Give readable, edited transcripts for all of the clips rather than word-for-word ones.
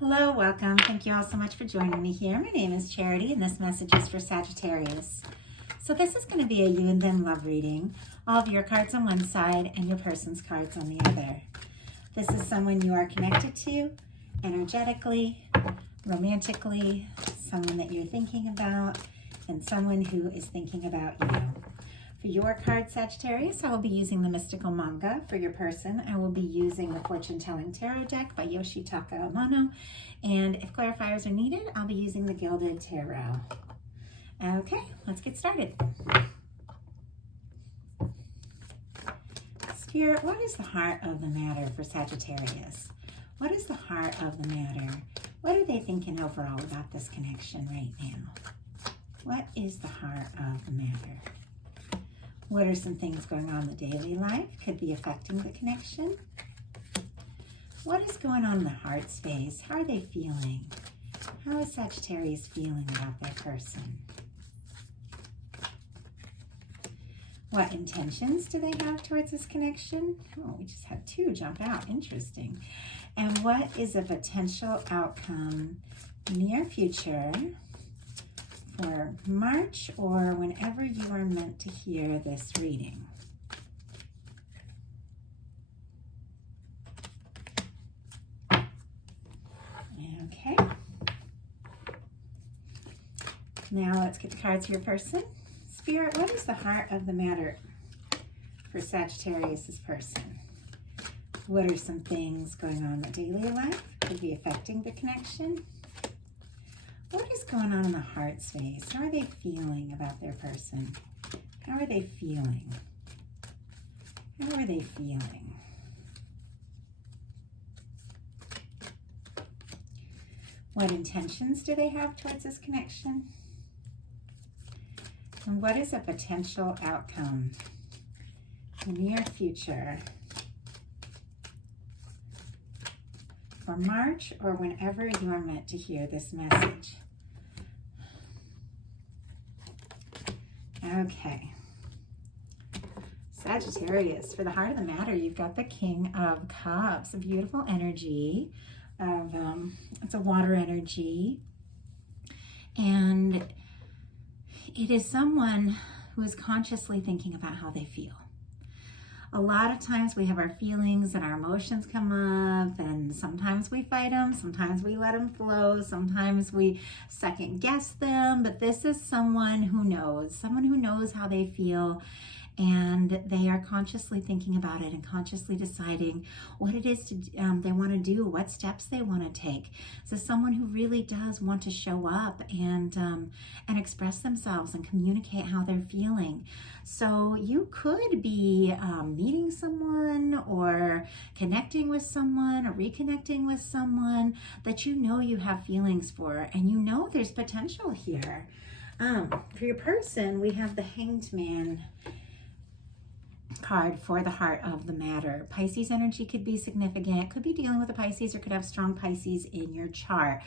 Hello, welcome. Thank you all so much for joining me here. My name is Charity and this message is for Sagittarius. So this is going to be a you and them love reading. All of your cards on one side and your person's cards on the other. This is someone you are connected to energetically, romantically, someone that you're thinking about, and someone who is thinking about you. For your card, Sagittarius, I will be using the Mystical Manga. For your person, I will be using the Fortune Telling Tarot deck by Yoshitaka Amano. And if clarifiers are needed, I'll be using the Gilded Tarot. Okay, let's get started. Spirit, what is the heart of the matter for Sagittarius? What is the heart of the matter? What are they thinking overall about this connection right now? What is the heart of the matter? What are some things going on in the daily life? Could be affecting the connection. What is going on in the heart space? How are they feeling? How is Sagittarius feeling about their person? What intentions do they have towards this connection? Oh, we just had two jump out. Interesting. And what is a potential outcome near future for March or whenever you are meant to hear this reading? Okay. Now let's get the cards for your person. Spirit, what is the heart of the matter for Sagittarius's person? What are some things going on in the daily life? Could be affecting the connection. What is going on in the heart space? How are they feeling about their person? How are they feeling? How are they feeling? What intentions do they have towards this connection? And what is a potential outcome in the near future for March or whenever you are meant to hear this message? Okay. Sagittarius, for the heart of the matter, you've got the King of Cups, a beautiful energy of, it's a water energy. And it is someone who is consciously thinking about how they feel. A lot of times we have our feelings and our emotions come up, and sometimes we fight them, sometimes we let them flow, sometimes we second guess them, but this is someone who knows how they feel, and they are consciously thinking about it and consciously deciding what it is they want to do, what steps they want to take. So someone who really does want to show up and express themselves and communicate how they're feeling. So you could be meeting someone or connecting with someone or reconnecting with someone that you know you have feelings for, and you know there's potential here. For your person, we have the Hanged Man card for the heart of the matter. Pisces energy could be significant, could be dealing with a Pisces, or could have strong Pisces in your chart.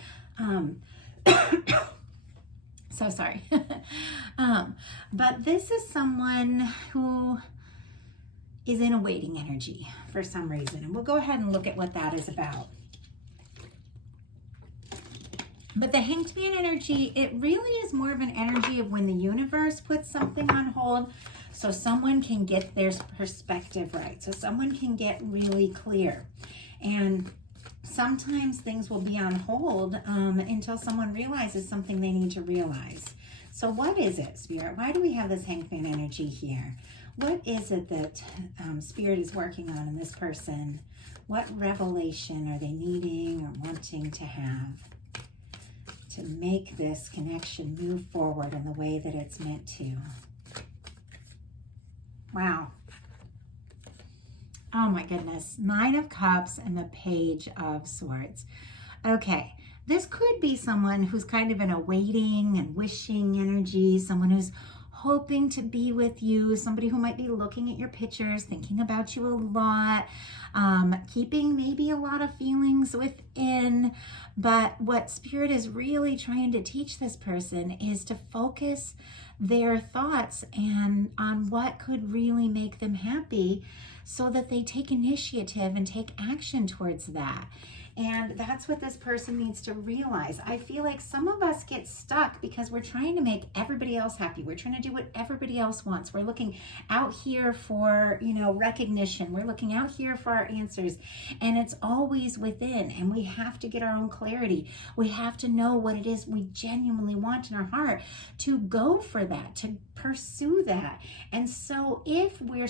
So sorry. But this is someone who is in a waiting energy for some reason, and we'll go ahead and look at what that is about. But the Hanged Man energy, it really is more of an energy of when the universe puts something on hold so someone can get their perspective right, so someone can get really clear. And sometimes things will be on hold until someone realizes something they need to realize. So what is it, Spirit? Why do we have this Hanged Man energy here? What is it that Spirit is working on in this person? What revelation are they needing or wanting to have to make this connection move forward in the way that it's meant to? Wow. Oh my goodness. 9 of Cups and the Page of Swords. Okay. This could be someone who's kind of in a waiting and wishing energy, someone who's hoping to be with you, somebody who might be looking at your pictures, thinking about you a lot, keeping maybe a lot of feelings within. But what Spirit is really trying to teach this person is to focus their thoughts and on what could really make them happy so that they take initiative and take action towards that. And that's what this person needs to realize. I feel like some of us get stuck because we're trying to make everybody else happy. We're trying to do what everybody else wants. We're looking out here for, recognition. We're looking out here for our answers. And it's always within. And we have to get our own clarity. We have to know what it is we genuinely want in our heart to go for that, to pursue that. And so if we're,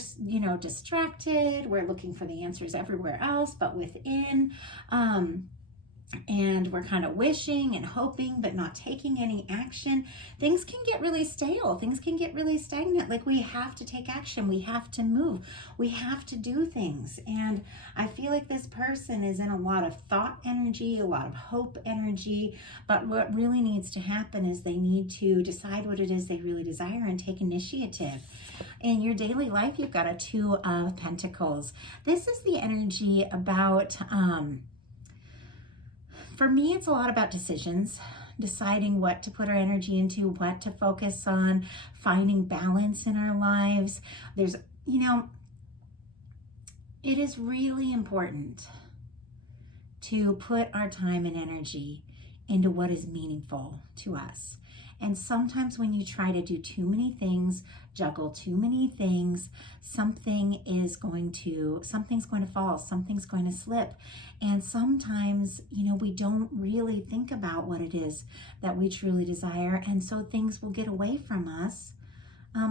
distracted, we're looking for the answers everywhere else, but within, and we're kind of wishing and hoping, but not taking any action, things can get really stale. Things can get really stagnant. Like, we have to take action. We have to move. We have to do things. And I feel like this person is in a lot of thought energy, a lot of hope energy. But what really needs to happen is they need to decide what it is they really desire and take initiative. In your daily life, you've got a Two of Pentacles. This is the energy about, for me, it's a lot about decisions, deciding what to put our energy into, what to focus on, finding balance in our lives. There's, it is really important to put our time and energy into what is meaningful to us. And sometimes when you try to do too many things, juggle too many things, something's going to fall, something's going to slip. And sometimes, we don't really think about what it is that we truly desire. And so things will get away from us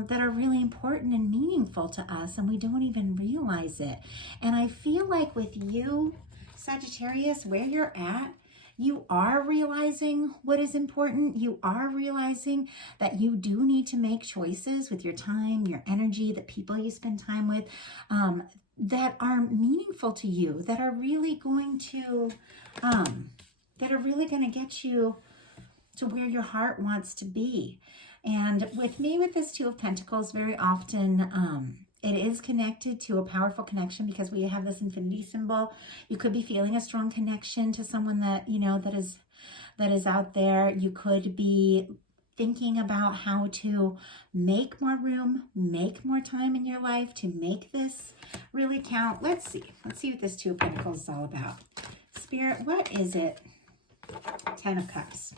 that are really important and meaningful to us, and we don't even realize it. And I feel like with you, Sagittarius, where you're at, you are realizing what is important. You are realizing that you do need to make choices with your time, your energy, the people you spend time with, that are meaningful to you, that are really going to get you to where your heart wants to be. And with me, with this Two of Pentacles, very often, it is connected to a powerful connection because we have this infinity symbol. You could be feeling a strong connection to someone that, that is out there. You could be thinking about how to make more room, make more time in your life to make this really count. Let's see what this Two of Pentacles is all about. Spirit, what is it? 10 of Cups.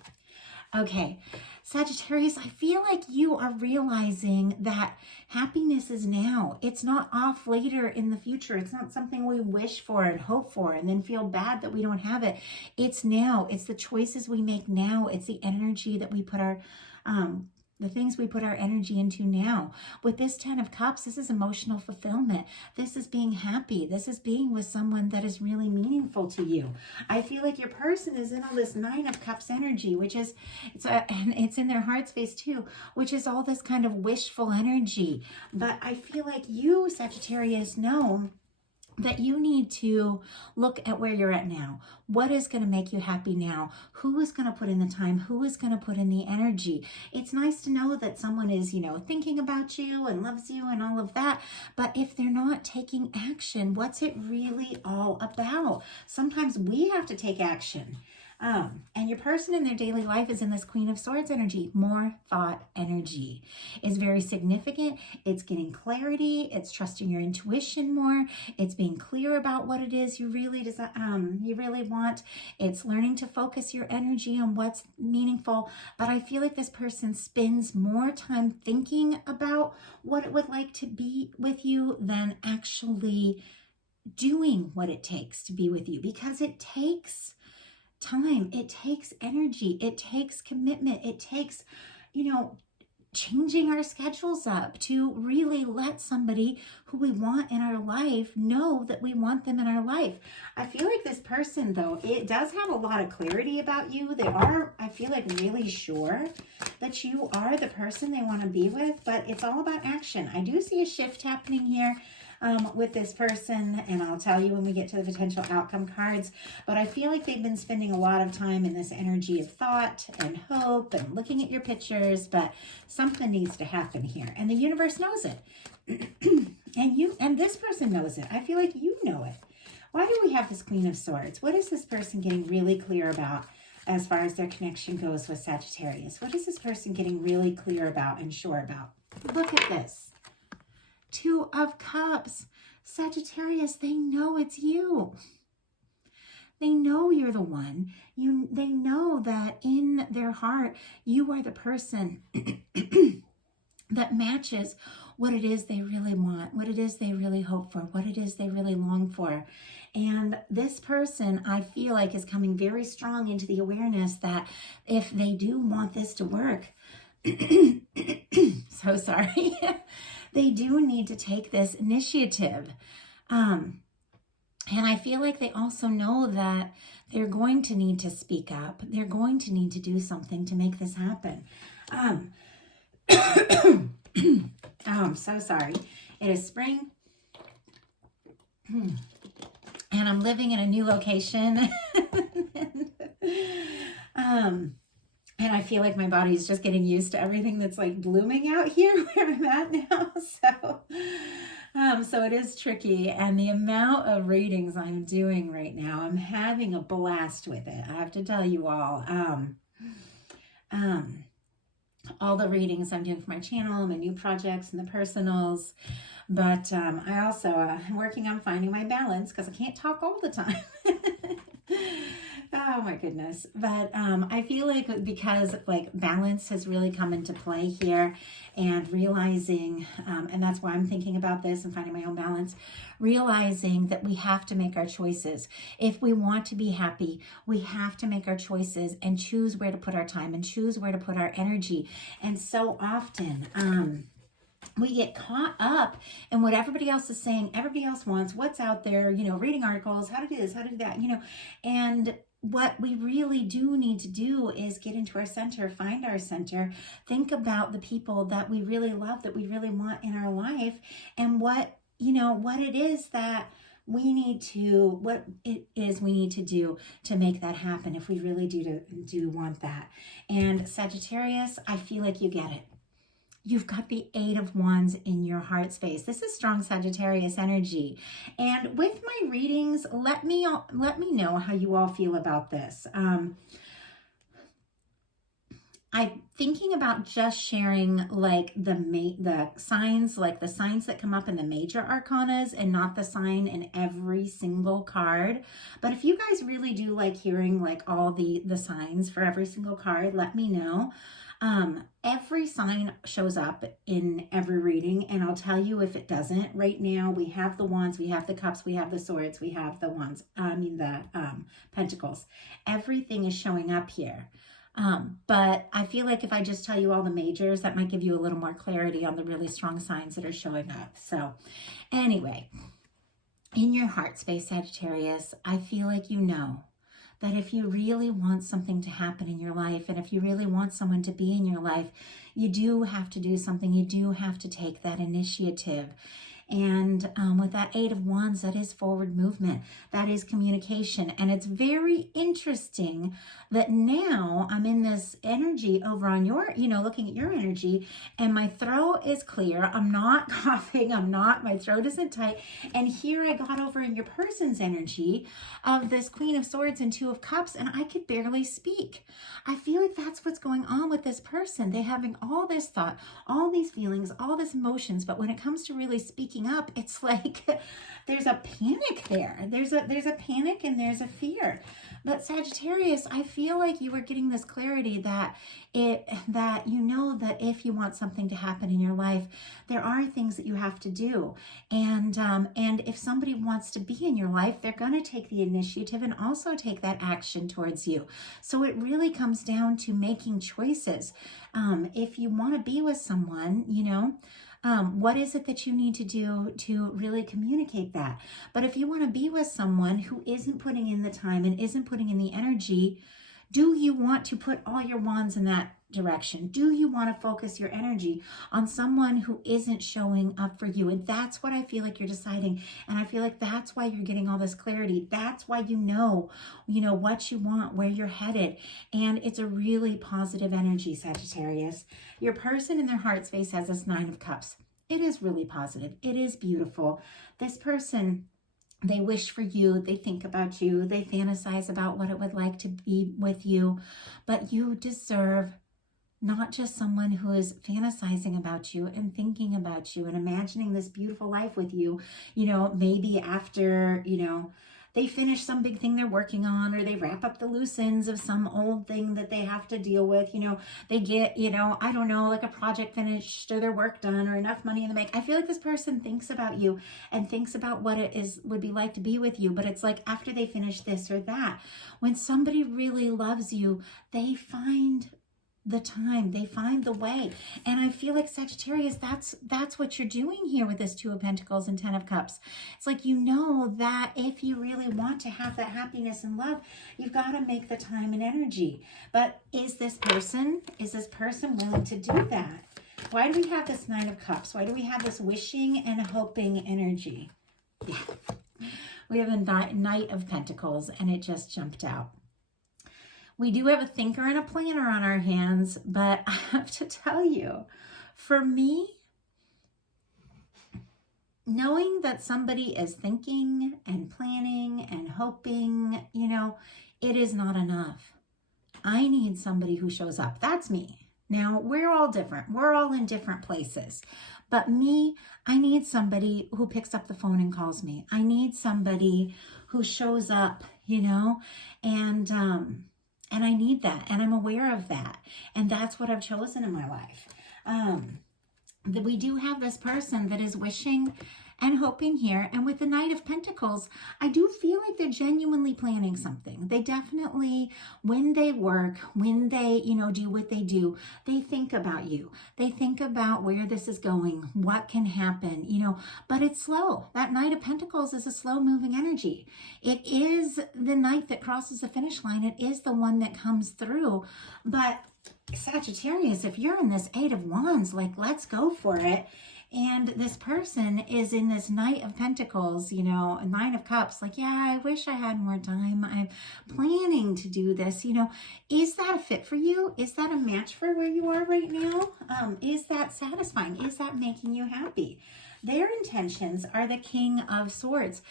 Okay, Sagittarius, I feel like you are realizing that happiness is now. It's not off later in the future. It's not something we wish for and hope for and then feel bad that we don't have it. It's now. It's the choices we make now. It's the energy that we put our, the things we put our energy into now. With this 10 of Cups, this is emotional fulfillment. This is being happy. This is being with someone that is really meaningful to you. I feel like your person is in all this 9 of Cups energy, which is, and it's in their heart space too, which is all this kind of wishful energy. But I feel like you, Sagittarius, know that you need to look at where you're at now. What is going to make you happy now? Who is going to put in the time? Who is going to put in the energy? It's nice to know that someone is, thinking about you and loves you and all of that. But if they're not taking action, what's it really all about? Sometimes we have to take action. And your person in their daily life is in this Queen of Swords energy. More thought energy is very significant. It's getting clarity. It's trusting your intuition more. It's being clear about what it is you really want. It's learning to focus your energy on what's meaningful. But I feel like this person spends more time thinking about what it would like to be with you than actually doing what it takes to be with you, because it takes time, it takes energy, it takes commitment, it takes, changing our schedules up to really let somebody who we want in our life know that we want them in our life. I feel like this person, though, it does have a lot of clarity about you. They are, I feel like, really sure that you are the person they want to be with, but it's all about action. I do see a shift happening here with this person, and I'll tell you when we get to the potential outcome cards. But I feel like they've been spending a lot of time in this energy of thought and hope and looking at your pictures, but something needs to happen here, and the universe knows it. and this person knows it. I feel like you know it. Why do we have this Queen of Swords? What is this person getting really clear about as far as their connection goes with Sagittarius? What is this person getting really clear about and sure about? Look at this. 2 of Cups. Sagittarius, they know it's you. They know you're the one. They know that in their heart, you are the person that matches what it is they really want, what it is they really hope for, what it is they really long for. And this person, I feel like, is coming very strong into the awareness that if they do want this to work, so sorry, they do need to take this initiative. And I feel like they also know that they're going to need to speak up. They're going to need to do something to make this happen. Oh, I'm so sorry. It is spring. And I'm living in a new location. And I feel like my body is just getting used to everything that's like blooming out here where I'm at now. So it is tricky. And the amount of readings I'm doing right now, I'm having a blast with it. I have to tell you all the readings I'm doing for my channel, my new projects and the personals. But I also am working on finding my balance because I can't talk all the time. Oh my goodness. But I feel like because like balance has really come into play here, and realizing, and that's why I'm thinking about this and finding my own balance, realizing that we have to make our choices. If we want to be happy, we have to make our choices and choose where to put our time and choose where to put our energy. And so often, we get caught up in what everybody else is saying, everybody else wants, what's out there, reading articles, how to do this, how to do that, and what we really do need to do is get into our center, find our center, think about the people that we really love, that we really want in our life, and what it is that we need to do to make that happen if we really do want that. And Sagittarius, I feel like you get it. You've got the 8 of Wands in your heart space. This is strong Sagittarius energy. And with my readings, let me know how you all feel about this. I'm thinking about just sharing like the signs that come up in the major arcanas and not the sign in every single card. But if you guys really do like hearing like all the signs for every single card, let me know. Every sign shows up in every reading, and I'll tell you if it doesn't. Right now, we have the Wands, we have the Cups, we have the Swords, we have the Wands, the Pentacles. Everything is showing up here. But I feel like if I just tell you all the majors, that might give you a little more clarity on the really strong signs that are showing up. So anyway, in your heart space, Sagittarius, I feel like you know that if you really want something to happen in your life, and if you really want someone to be in your life, you do have to do something. You do have to take that initiative. And with that 8 of Wands, that is forward movement. That is communication. And it's very interesting that now I'm in this energy over on your, looking at your energy, and my throat is clear. I'm not coughing. My throat isn't tight. And here I got over in your person's energy of this Queen of Swords and 2 of Cups, and I could barely speak. I feel like that's what's going on with this person. They're having all this thought, all these feelings, all this emotions, but when it comes to really speaking up, it's like there's a panic there. There's a panic and there's a fear. But Sagittarius, I feel like you are getting this clarity that that if you want something to happen in your life, there are things that you have to do. And if somebody wants to be in your life, they're going to take the initiative and also take that action towards you. So it really comes down to making choices. If you want to be with someone, what is it that you need to do to really communicate that? But if you want to be with someone who isn't putting in the time and isn't putting in the energy, do you want to put all your wands in that direction? Do you want to focus your energy on someone who isn't showing up for you? And that's what I feel like you're deciding. And I feel like that's why you're getting all this clarity. That's why you know what you want, where you're headed. And it's a really positive energy, Sagittarius. Your person in their heart space has this 9 of Cups. It is really positive. It is beautiful. This person, they wish for you, they think about you, they fantasize about what it would like to be with you, but you deserve not just someone who is fantasizing about you and thinking about you and imagining this beautiful life with you, maybe after, they finish some big thing they're working on, or they wrap up the loose ends of some old thing that they have to deal with. You know, they get, you know, I don't know, like a project finished or their work done or enough money in the bank. I feel like this person thinks about you and thinks about what it would be like to be with you. But it's like after they finish this or that, when somebody really loves you, they find the time, they find the way. And I feel like Sagittarius, that's what you're doing here with this Two of Pentacles and Ten of Cups. It's like, you know that if you really want to have that happiness and love, you've got to make the time and energy. But is this person willing to do that? Why do we have this Nine of Cups? Why do we have this wishing and hoping energy? Yeah. We have a Knight of Pentacles, and it just jumped out. We do have a thinker and a planner on our hands, but I have to tell you, for me, knowing that somebody is thinking and planning and hoping, you know, it is not enough. I need somebody who shows up. That's me. Now, we're all different. We're all in different places. But me, I need somebody who picks up the phone and calls me. I need somebody who shows up, you know, and I need that, and I'm aware of that, and that's what I've chosen in my life. That we do have this person that is wishing and hoping here, and with the Knight of Pentacles, I do feel like they're genuinely planning something. They definitely, when they work, when they, you know, do what they do, they think about you. They think about where this is going, what can happen, you know, but it's slow. That Knight of Pentacles is a slow moving energy. It is the knight that crosses the finish line. It is the one that comes through, but Sagittarius, if you're in this Eight of Wands, like, let's go for it. And this person is in this Knight of Pentacles, you know, Nine of Cups, like, yeah, I wish I had more time. I'm planning to do this, you know. Is that a fit for you? Is that a match for where you are right now? Is that satisfying? Is that making you happy? Their intentions are the King of Swords.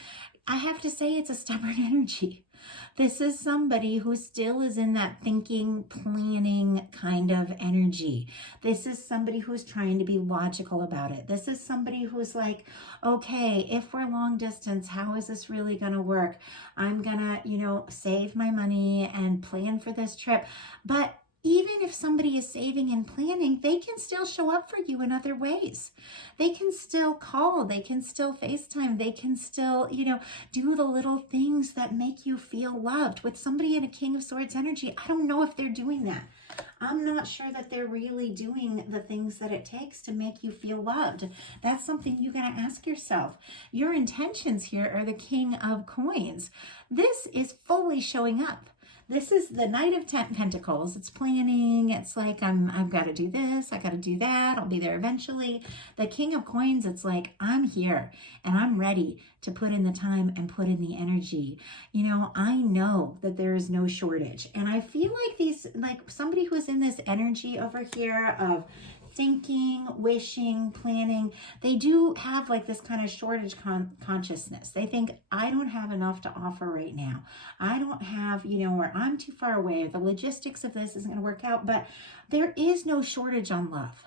I have to say, it's a stubborn energy. This is somebody who still is in that thinking, planning kind of energy. This is somebody who's trying to be logical about it. This is somebody who's like, okay, if we're long distance, how is this really going to work? I'm going to, you know, save my money and plan for this trip. But even if somebody is saving and planning, they can still show up for you in other ways. They can still call, they can still FaceTime, they can still, you know, do the little things that make you feel loved. With somebody in a King of Swords energy, I don't know if they're doing that. I'm not sure that they're really doing the things that it takes to make you feel loved. That's something you got to ask yourself. Your intentions here are the King of Coins. This is fully showing up. This is the Knight of Pentacles. It's planning. It's like, I've got to do this. I got to do that. I'll be there eventually. The King of Coins, it's like, I'm here and I'm ready to put in the time and put in the energy. You know, I know that there is no shortage. And I feel like like somebody who's in this energy over here of thinking, wishing, planning, they do have like this kind of shortage consciousness. They think, I don't have enough to offer right now. I don't have, you know, or I'm too far away, or the logistics of this isn't going to work out. But there is no shortage on love.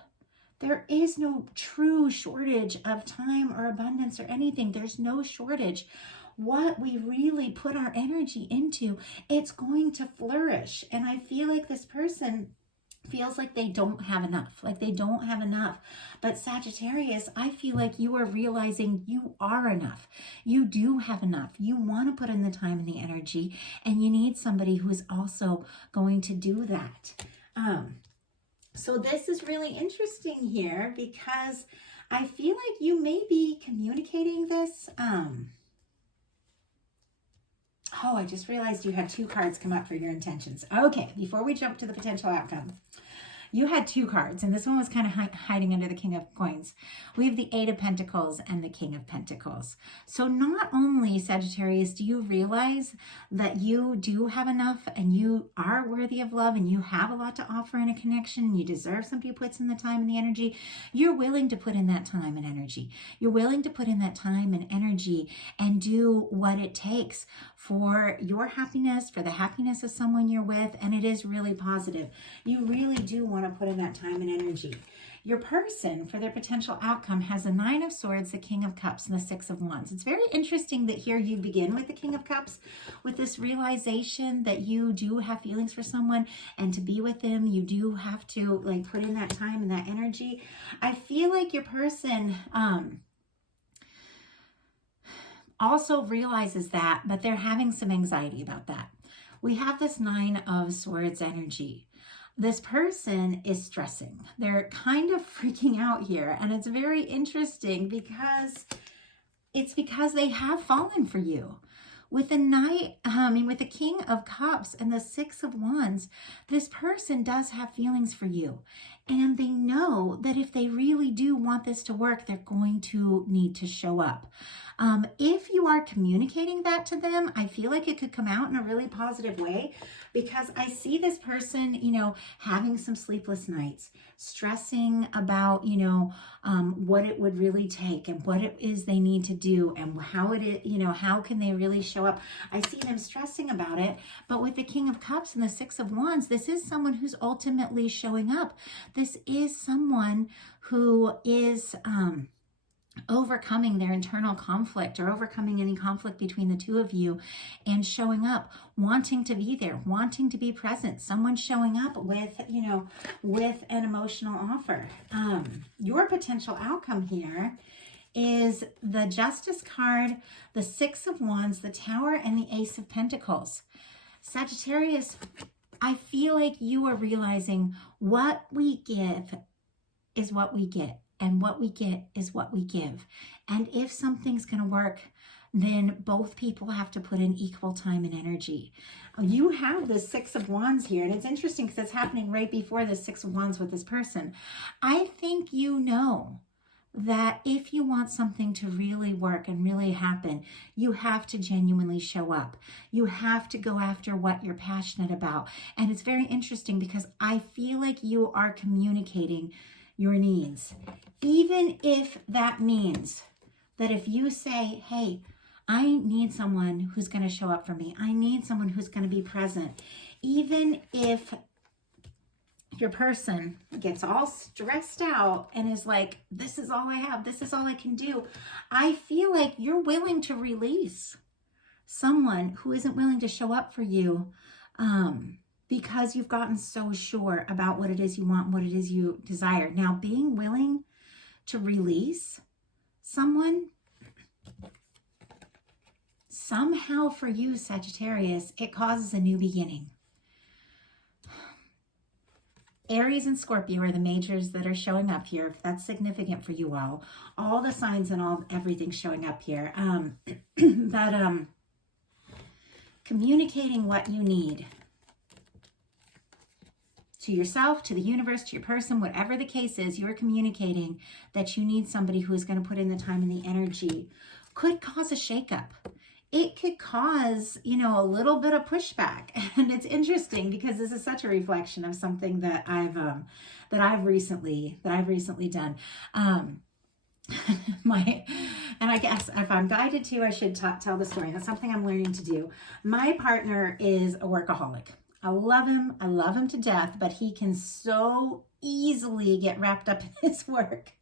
There is no true shortage of time or abundance or anything. There's no shortage. What we really put our energy into, it's going to flourish. And I feel like this person feels like they don't have enough, But Sagittarius, I feel like you are realizing you are enough. You do have enough. You want to put in the time and the energy, and you need somebody who is also going to do that. So this is really interesting here because I feel like you may be communicating this. Oh, I just realized you had two cards come up for your intentions. Okay, before we jump to the potential outcome, you had two cards, and this one was kind of hiding under the King of Coins. We have the Eight of Pentacles and the King of Pentacles. So not only, Sagittarius, do you realize that you do have enough and you are worthy of love and you have a lot to offer in a connection and you deserve somebody who puts in the time and the energy, you're willing to put in that time and energy. You're willing to put in that time and energy and do what it takes for your happiness, for the happiness of someone you're with, and it is really positive. You really do want want to put in that time and energy. Your person, for their potential outcome, has the 9 of Swords, the King of Cups, and the 6 of Wands. It's very interesting that here you begin with the King of Cups, with this realization that you do have feelings for someone, and to be with them, you do have to like put in that time and that energy. I feel like your person also realizes that, but they're having some anxiety about that. We have this 9 of Swords energy. This person is stressing. They're kind of freaking out here. And it's very interesting because they have fallen for you. With the with the King of Cups and the 6 of Wands, this person does have feelings for you. And they know that if they really do want this to work, they're going to need to show up. If you are communicating that to them, I feel like it could come out in a really positive way, because I see this person, having some sleepless nights, stressing about, what it would really take and what it is they need to do and how it is, how can they really show up. I see them stressing about it, but with the King of Cups and the 6 of Wands, this is someone who's ultimately showing up. This is someone who is, overcoming their internal conflict or overcoming any conflict between the two of you and showing up, wanting to be there, wanting to be present, someone showing up with, with an emotional offer. Your potential outcome here is the Justice card, the 6 of Wands, the Tower, and the Ace of Pentacles. Sagittarius, I feel like you are realizing what we give is what we get. And what we get is what we give. And if something's going to work, then both people have to put in equal time and energy. You have the 6 of Wands here, and it's interesting because it's happening right before the 6 of Wands with this person. I think you know that if you want something to really work and really happen, you have to genuinely show up. You have to go after what you're passionate about. And it's very interesting because I feel like you are communicating your needs. Even if that means that if you say, hey, I need someone who's going to show up for me. I need someone who's going to be present. Even if your person gets all stressed out and is like, this is all I have, this is all I can do, I feel like you're willing to release someone who isn't willing to show up for you, because you've gotten so sure about what it is you want, what it is you desire. Now, being willing to release someone, somehow for you, Sagittarius, it causes a new beginning. Aries and Scorpio are the majors that are showing up here. If that's significant for you all the signs and everything showing up here. Communicating what you need to yourself, to the universe, to your person, whatever the case is, you're communicating that you need somebody who is going to put in the time and the energy, could cause a shakeup. It could cause, a little bit of pushback. And it's interesting because this is such a reflection of something that I've recently done. And I guess if I'm guided to, I should tell the story. That's something I'm learning to do. My partner is a workaholic. I love him to death, but he can so easily get wrapped up in his work.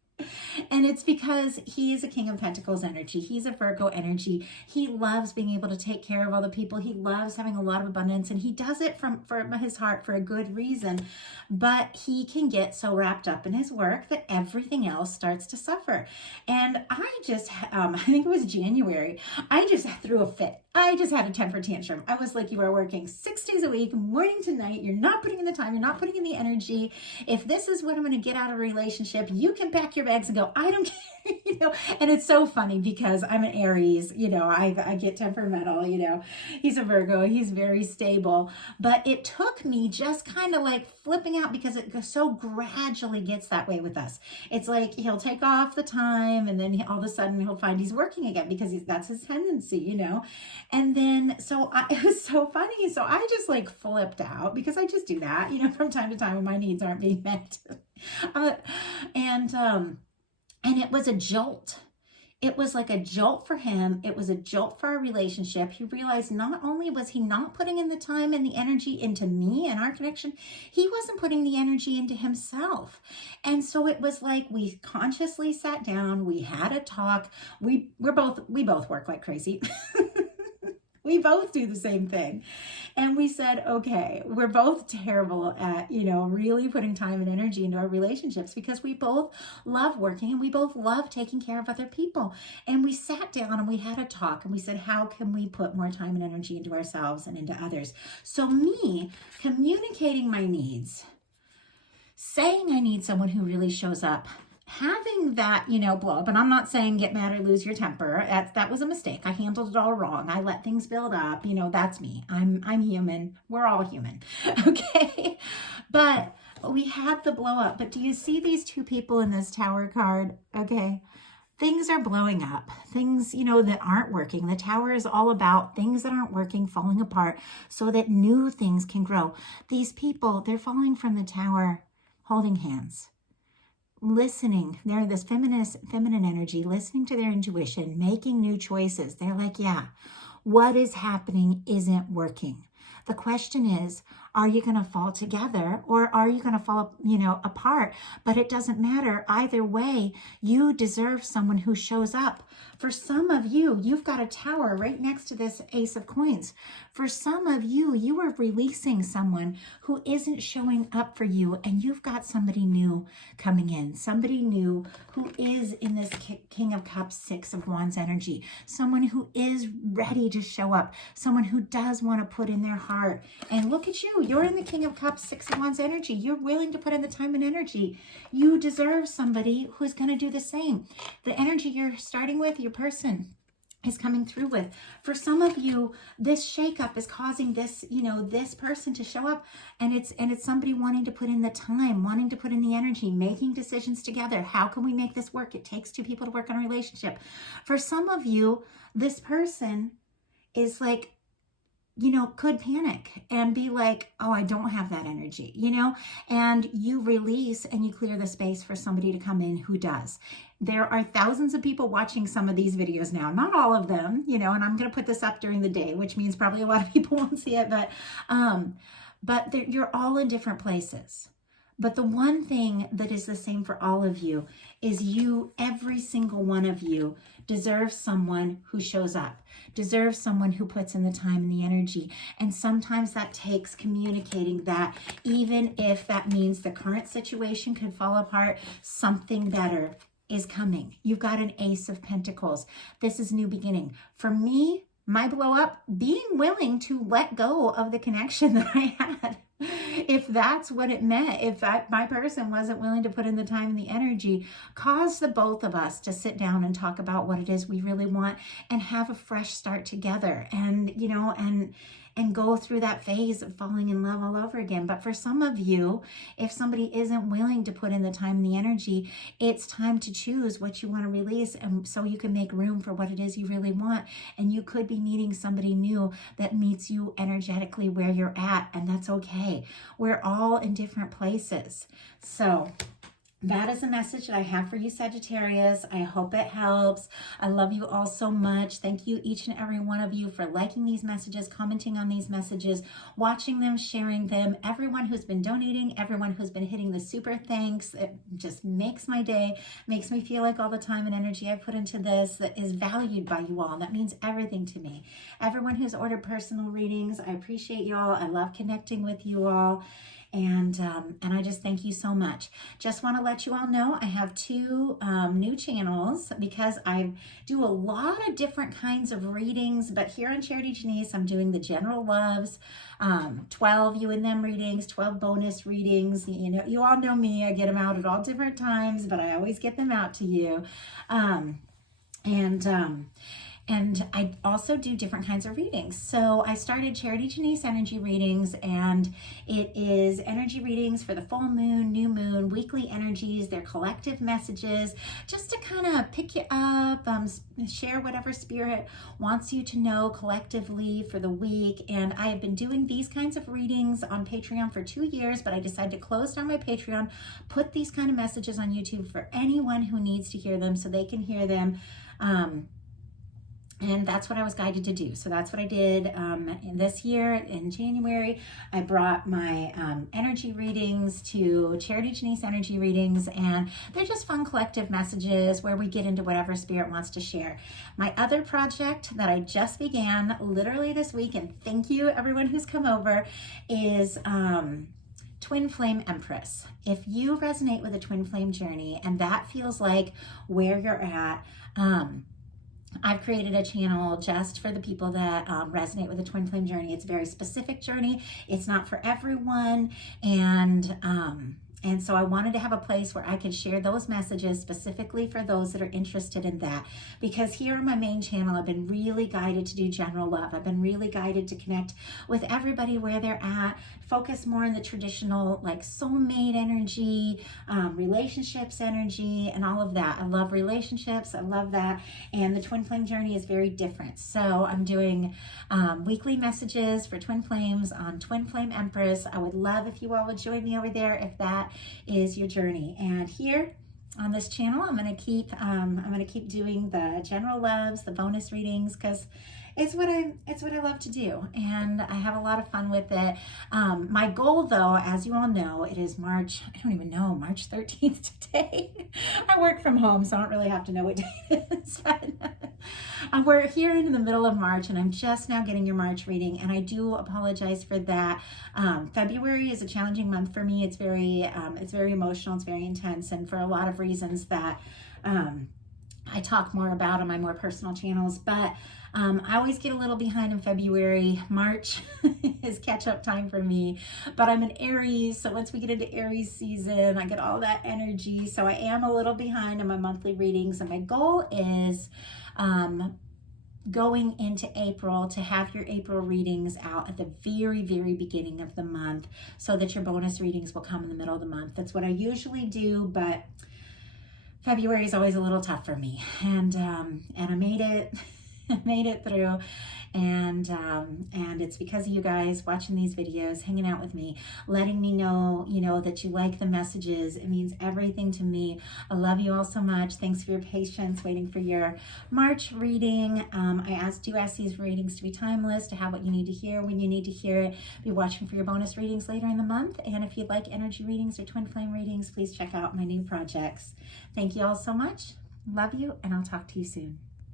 And it's because he is a King of Pentacles energy. He's a Virgo energy. He loves being able to take care of other people. He loves having a lot of abundance, and he does it from his heart for a good reason. But he can get so wrapped up in his work that everything else starts to suffer. And I just, I think it was January, I just threw a fit. I just had a temper tantrum. I was like, you are working 6 days a week, morning to night. You're not putting in the time. You're not putting in the energy. If this is what I'm going to get out of a relationship, you can pack your bags and go. I don't care, And it's so funny because I'm an Aries, I get temperamental, He's a Virgo. He's very stable. But it took me just kind of like flipping out because it so gradually gets that way with us. It's like he'll take off the time and then all of a sudden he'll find he's working again because that's his tendency, And then, it was so funny. So I just like flipped out because I just do that, from time to time when my needs aren't being met. And it was a jolt. It was like a jolt for him. It was a jolt for our relationship. He realized not only was he not putting in the time and the energy into me and our connection, he wasn't putting the energy into himself. And so it was like we consciously sat down, we had a talk. We both work like crazy. We both do the same thing. And we said, okay, we're both terrible at, really putting time and energy into our relationships because we both love working and we both love taking care of other people. And we sat down and we had a talk and we said, how can we put more time and energy into ourselves and into others? So me communicating my needs, saying I need someone who really shows up, having that, blow up, and I'm not saying get mad or lose your temper. That was a mistake. I handled it all wrong. I let things build up. That's me. I'm human. We're all human. Okay. But we had the blow up. But do you see these two people in this Tower card? Okay. Things are blowing up. Things, that aren't working. The Tower is all about things that aren't working, falling apart so that new things can grow. These people, they're falling from the Tower holding hands. Listening, they're this feminine energy, listening to their intuition, making new choices. They're like, yeah, what is happening isn't working. The question is, are you going to fall together or are you going to fall, apart? But it doesn't matter. Either way, you deserve someone who shows up. For some of you, you've got a Tower right next to this Ace of Coins. For some of you, you are releasing someone who isn't showing up for you, and you've got somebody new coming in, somebody new who is in this King of Cups, Six of Wands energy, someone who is ready to show up, someone who does want to put in their heart. And look at you. You're in the King of Cups, Six of Wands energy. You're willing to put in the time and energy. You deserve somebody who's going to do the same. The energy you're starting with, your person is coming through with. For some of you, this shakeup is causing this, this person to show up, and it's somebody wanting to put in the time, wanting to put in the energy, making decisions together. How can we make this work? It takes two people to work on a relationship. For some of you, this person is like, could panic and be like, oh, I don't have that energy, and you release and you clear the space for somebody to come in who does. There are thousands of people watching some of these videos now, not all of them, and I'm going to put this up during the day, which means probably a lot of people won't see it, but you're all in different places. But the one thing that is the same for all of you is every single one of you deserves someone who shows up, deserves someone who puts in the time and the energy. And sometimes that takes communicating that, even if that means the current situation could fall apart, something better is coming. You've got an Ace of Pentacles. This is new beginning. For me, my blow up, being willing to let go of the connection that I had. If that's what it meant, if my person wasn't willing to put in the time and the energy, caused the both of us to sit down and talk about what it is we really want and have a fresh start together, and and go through that phase of falling in love all over again. But for some of you, if somebody isn't willing to put in the time and the energy, it's time to choose what you want to release, and so you can make room for what it is you really want. And you could be meeting somebody new that meets you energetically where you're at, and that's okay. We're all in different places. So that is a message that I have for you, Sagittarius. I hope it helps. I love you all so much. Thank you, each and every one of you, for liking these messages, commenting on these messages, watching them, sharing them. Everyone who's been donating, everyone who's been hitting the super thanks. It just makes my day, makes me feel like all the time and energy I put into this that is valued by you all. That means everything to me. Everyone who's ordered personal readings, I appreciate you all. I love connecting with you all. And I just thank you so much. Just want to let you all know I have two new channels, because I do a lot of different kinds of readings. But here on Charity Janice, I'm doing the general loves, 12 you and them readings, 12 bonus readings. You all know me. I get them out at all different times, but I always get them out to you. And I also do different kinds of readings. So I started Charity Janice Energy Readings, and it is energy readings for the full moon, new moon, weekly energies. They're collective messages just to kind of pick you up, share whatever spirit wants you to know collectively for the week. And I have been doing these kinds of readings on Patreon for 2 years, but I decided to close down my Patreon, put these kind of messages on YouTube for anyone who needs to hear them so they can hear them And that's what I was guided to do. So that's what I did this year in January. I brought my energy readings to Charity Janice Energy Readings, and they're just fun collective messages where we get into whatever Spirit wants to share. My other project that I just began literally this week, and thank you everyone who's come over, is Twin Flame Empress. If you resonate with a twin flame journey and that feels like where you're at, I've created a channel just for the people that resonate with a twin flame journey. It's a very specific journey. It's not for everyone. And so I wanted to have a place where I could share those messages specifically for those that are interested in that. Because here on my main channel, I've been really guided to do general love. I've been really guided to connect with everybody where they're at, focus more on the traditional like soulmate energy, relationships energy, and all of that. I love relationships. I love that. And the twin flame journey is very different. So I'm doing weekly messages for twin flames on Twin Flame Empress. I would love if you all would join me over there if that is your journey. And here on this channel, I'm gonna keep doing the general loves, the bonus readings, because it's what I love to do, and I have a lot of fun with it. My goal, though, as you all know, it is March 13th today. I work from home, so I don't really have to know what day it is. But we're here in the middle of March, and I'm just now getting your March reading, and I do apologize for that. February is a challenging month for me. It's very emotional. It's very intense, and for a lot of reasons that I talk more about on my more personal channels, but I always get a little behind in February. March is catch-up time for me, but I'm an Aries, so once we get into Aries season, I get all that energy, so I am a little behind on my monthly readings, and my goal is going into April to have your April readings out at the very, very beginning of the month so that your bonus readings will come in the middle of the month. That's what I usually do, but February is always a little tough for me, and I made it. Made it through, and it's because of you guys watching these videos, hanging out with me, letting me know, that you like the messages. It means everything to me. I love you all so much. Thanks for your patience waiting for your March reading. I do ask these readings to be timeless, to have what you need to hear when you need to hear it. Be watching for your bonus readings later in the month, and if you'd like energy readings or twin flame readings, please check out my new projects. Thank you all so much. Love you, and I'll talk to you soon.